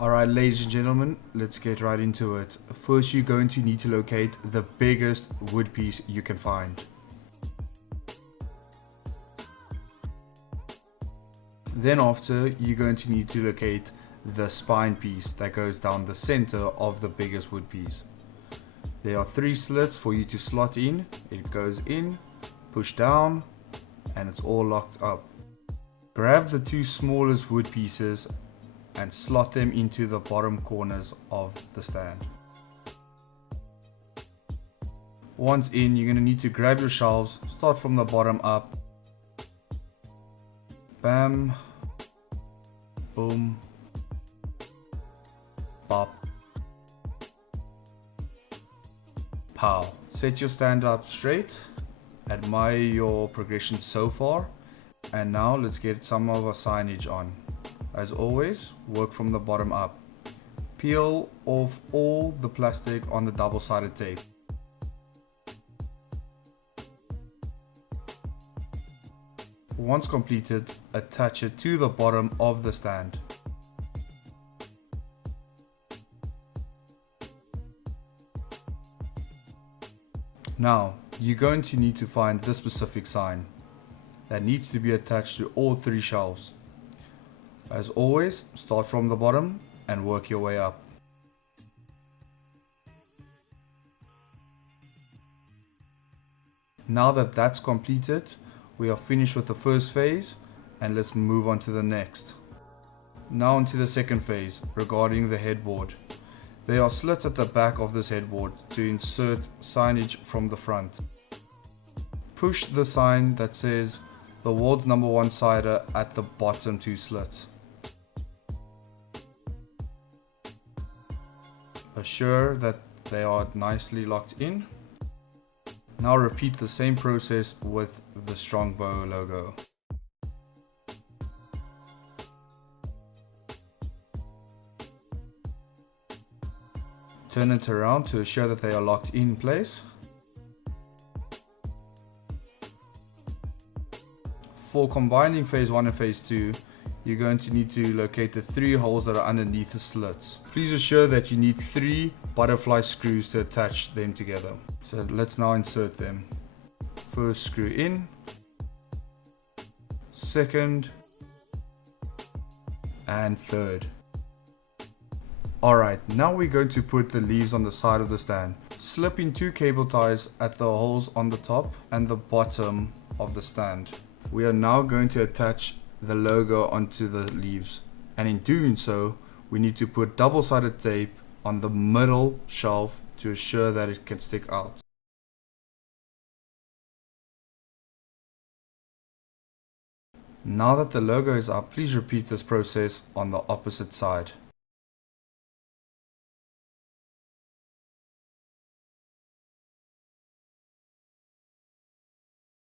Alright, ladies and gentlemen, let's get right into it. First, you're going to need to locate the biggest wood piece you can find. Then after, you're going to need to locate the spine piece that goes down the center of the biggest wood piece. There are 3 slits for you to slot in. It goes in, push down, and it's all locked up. Grab the 2 smallest wood pieces and slot them into the bottom corners of the stand. Once in, you're going to need to grab your shelves, start from the bottom up. Bam, boom, pop, pow. Set your stand up straight, admire your progression so far, and now let's get some of our signage on. As always, work from the bottom up. Peel off all the plastic on the double-sided tape. Once completed, attach it to the bottom of the stand. Now, you're going to need to find this specific sign that needs to be attached to all 3 shelves. As always, start from the bottom and work your way up. Now that that's completed, we are finished with the first phase and let's move on to the next. Now onto the second phase regarding the headboard. There are slits at the back of this headboard to insert signage from the front. Push the sign that says the world's #1 cider at the bottom 2 slits. Assure that they are nicely locked in. Now repeat the same process with the Strongbow logo. Turn it around to assure that they are locked in place. For combining phase 1 and phase 2, you're going to need to locate the 3 holes that are underneath the slits. Please assure that you need 3 butterfly screws to attach them together. So let's now insert them. First screw in, second, and third. Alright, now we're going to put the leaves on the side of the stand. Slip in 2 cable ties at the holes on the top and the bottom of the stand. We are now going to attach the logo onto the leaves, and in doing so we need to put double-sided tape on the middle shelf to assure that it can stick out. Now that the logo is up, please repeat this process on the opposite side.